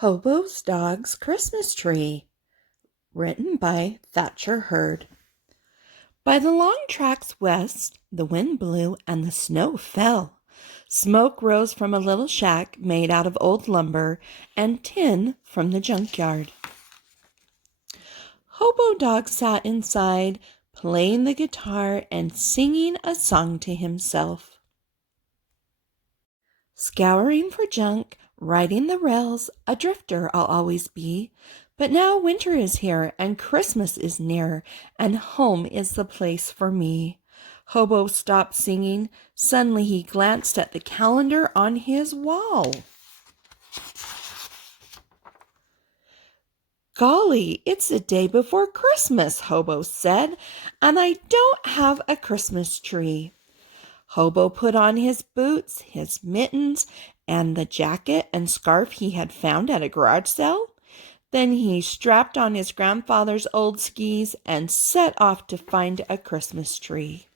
Hobo's Dog's Christmas Tree, written by Thacher Hurd. By the long tracks west, the wind blew and the snow fell. Smoke rose from a little shack made out of old lumber and tin from the junkyard. Hobo Dog sat inside, playing the guitar and singing a song to himself. Scouring for junk, riding the rails, a drifter I'll always be. But now winter is here and Christmas is near, and home is the place for me. Hobo stopped singing. Suddenly he glanced at the calendar on his wall. Golly, it's the day before Christmas, Hobo said, and I don't have a Christmas tree. Hobo put on his boots, his mittens, and the jacket and scarf he had found at a garage sale. Then he strapped on his grandfather's old skis and set off to find a Christmas tree.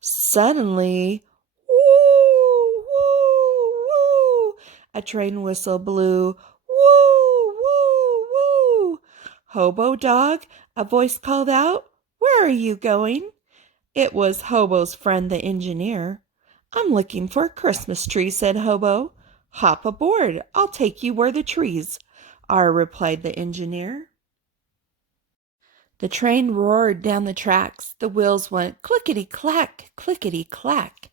Suddenly, woo, woo, woo, a train whistle blew. Woo, woo, woo. Hobo Dog, a voice called out, "Where are you going?" It was Hobo's friend, the engineer. "I'm looking for a Christmas tree," said Hobo. "Hop aboard. I'll take you where the trees are," replied the engineer. The train roared down the tracks. The wheels went clickety-clack, clickety-clack,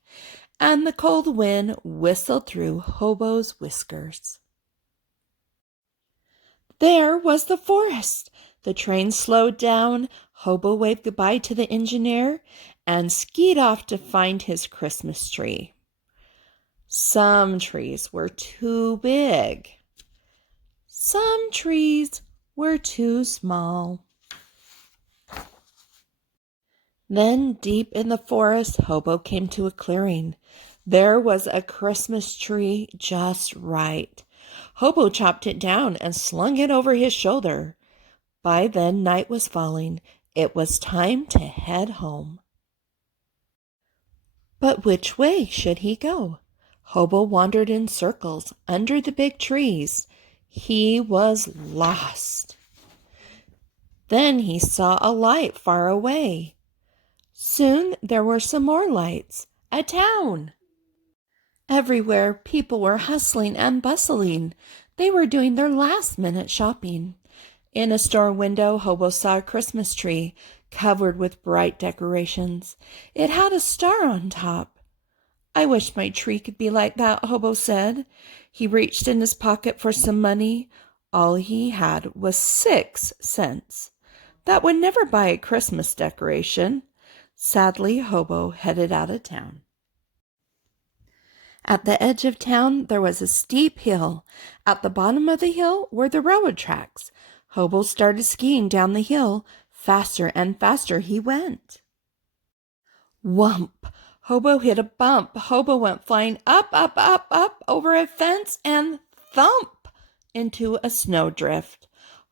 and the cold wind whistled through Hobo's whiskers. There was the forest. The train slowed down. Hobo waved goodbye to the engineer and skied off to find his Christmas tree. Some trees were too big. Some trees were too small. Then, deep in the forest, Hobo came to a clearing. There was a Christmas tree just right. Hobo chopped it down and slung it over his shoulder. By then, night was falling. It was time to head home. But which way should he go? Hobo wandered in circles under the big trees. He was lost. Then he saw a light far away. Soon there were some more lights. A town. Everywhere people were hustling and bustling. They were doing their last-minute shopping. In a store window, Hobo saw a Christmas tree covered with bright decorations. It had a star on top. "I wish my tree could be like that," Hobo said. He reached in his pocket for some money. All he had was 6 cents. That would never buy a Christmas decoration. Sadly, Hobo headed out of town. At the edge of town, there was a steep hill. At the bottom of the hill were the railroad tracks. Hobo started skiing down the hill. Faster and faster he went. Whump! Hobo hit a bump. Hobo went flying up, up, up, up over a fence and thump into a snowdrift.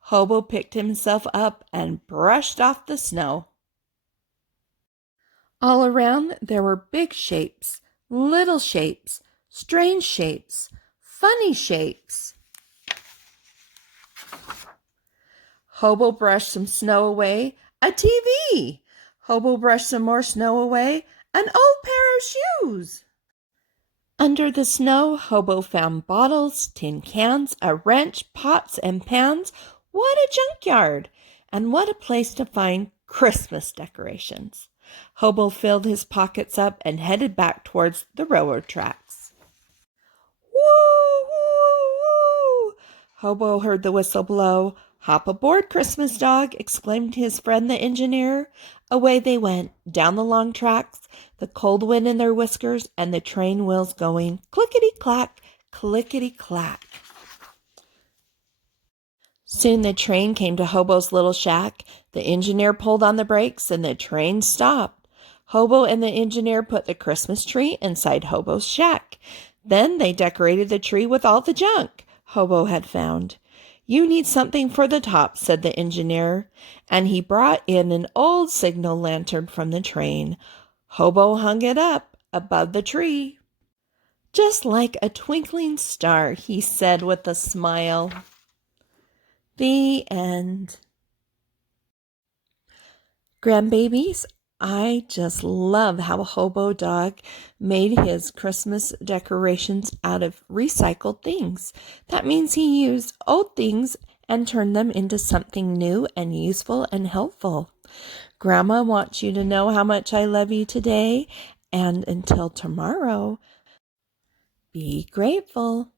Hobo picked himself up and brushed off the snow. All around there were big shapes, little shapes, strange shapes, funny shapes. Hobo brushed some snow away. A TV! Hobo brushed some more snow away. An old pair of shoes! Under the snow, Hobo found bottles, tin cans, a wrench, pots and pans. What a junkyard! And what a place to find Christmas decorations. Hobo filled his pockets up and headed back towards the railroad tracks. Woo, woo, woo! Hobo heard the whistle blow. "Hop aboard, Christmas Dog," exclaimed his friend the engineer. Away they went, down the long tracks, the cold wind in their whiskers, and the train wheels going clickety-clack, clickety-clack. Soon the train came to Hobo's little shack. The engineer pulled on the brakes, and the train stopped. Hobo and the engineer put the Christmas tree inside Hobo's shack. Then they decorated the tree with all the junk Hobo had found. "You need something for the top," said the engineer, and he brought in an old signal lantern from the train. Hobo hung it up above the tree. Just like a twinkling star, he said with a smile. The end. Grandbabies, I just love how Hobo Dog made his Christmas decorations out of recycled things. That means he used old things and turned them into something new and useful and helpful. Grandma wants you to know how much I love you today, and until tomorrow, be grateful.